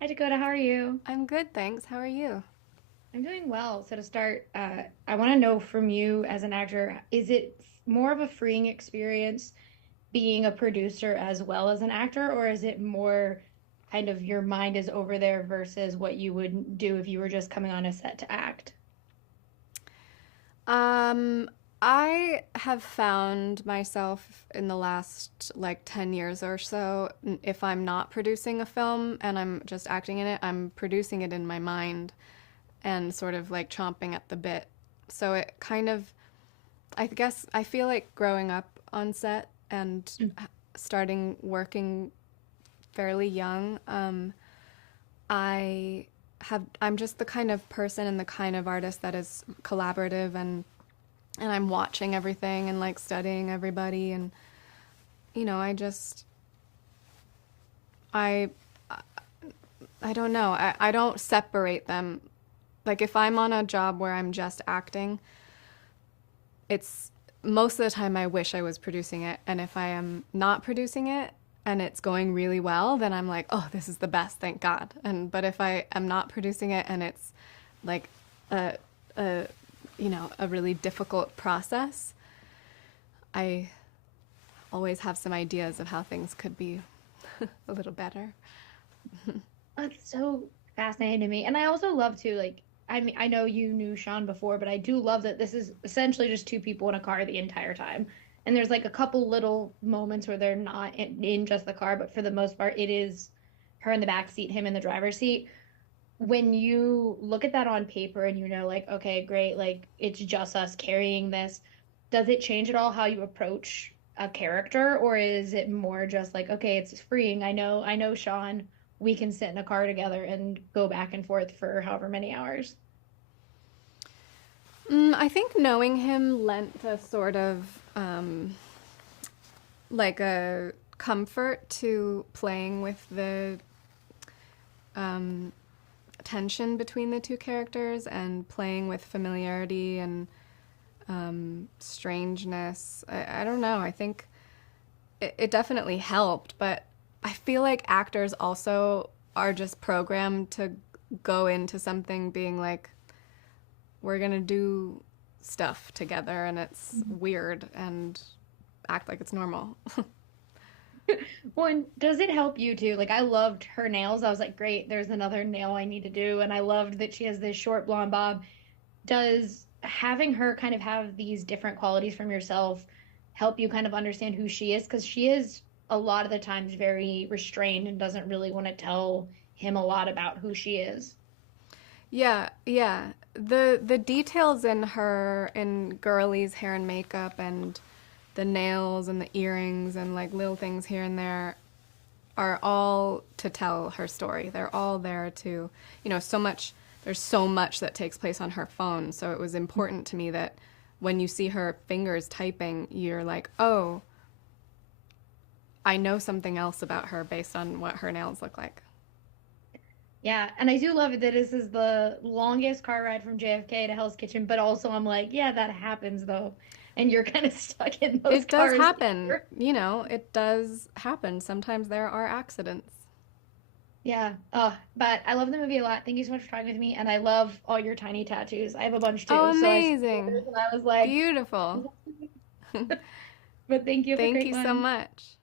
Hi Dakota, how are you? I'm good, thanks. How are you? I'm doing well. So to start, I want to know from you as an actor, is it more of a freeing experience being a producer as well as an actor, or is it more kind of your mind is over there versus what you would do if you were just coming on a set to act? Um, I have found myself in the last like 10 years or so, if I'm not producing a film and I'm just acting in it, I'm producing it in my mind and sort of like chomping at the bit. So it kind of, I guess, I feel like growing up on set and starting working fairly young, I I'm just the kind of person and the kind of artist that is collaborative and I'm watching everything and like studying everybody and I just I I don't know. I don't separate them. Like if I'm on a job where I'm just acting, it's most of the time I wish I was producing it, and if I am not producing it and it's going really well, then I'm like, "Oh, this is the best, thank God." And but if I am not producing it and it's like a a a really difficult process, I always have some ideas of how things could be a little better. That's so fascinating to me. And I also love to I mean, I know you knew Sean before, but I do love that this is essentially just two people in a car the entire time. And there's like a couple little moments where they're not in just the car, but for the most part, it is her in the back seat, him in the driver's seat. When you look at that on paper and you know, like, okay, great, like it's just us carrying this, does it change at all how you approach a character, or is it more just like, okay, it's freeing. I know Sean, we can sit in a car together and go back and forth for however many hours. I think knowing him lent a sort of like a comfort to playing with the tension between the two characters and playing with familiarity and strangeness. I don't know. I think it definitely helped, but I feel like actors also are just programmed to go into something being like, we're gonna do stuff together and it's weird and act like it's normal. Well, and does it help you too? Like I loved her nails. I was like, great, there's another nail I need to do. And I loved that she has this short blonde bob. Does having her kind of have these different qualities from yourself help you kind of understand who she is? Because she is a lot of the times very restrained and doesn't really want to tell him a lot about who she is. Yeah, yeah. The details in her in Girlie's hair and makeup and the nails and the earrings and like little things here and there are all to tell her story. They're all there to, so much there's so much that takes place on her phone. So it was important to me that when you see her fingers typing, you're like, "Oh, I know something else about her based on what her nails look like." Yeah, and I do love it that this is the longest car ride from JFK to Hell's Kitchen, but also I'm like, yeah, that happens though. And you're kind of stuck in those It does cars happen, later. it does happen. Sometimes there are accidents. Yeah. But I love the movie a lot. Thank you so much for talking with me. And I love all your tiny tattoos. I have a bunch Oh, too. So I saw yours amazing. and I was like, Beautiful. but thank you. Have a Thank great you so one. much.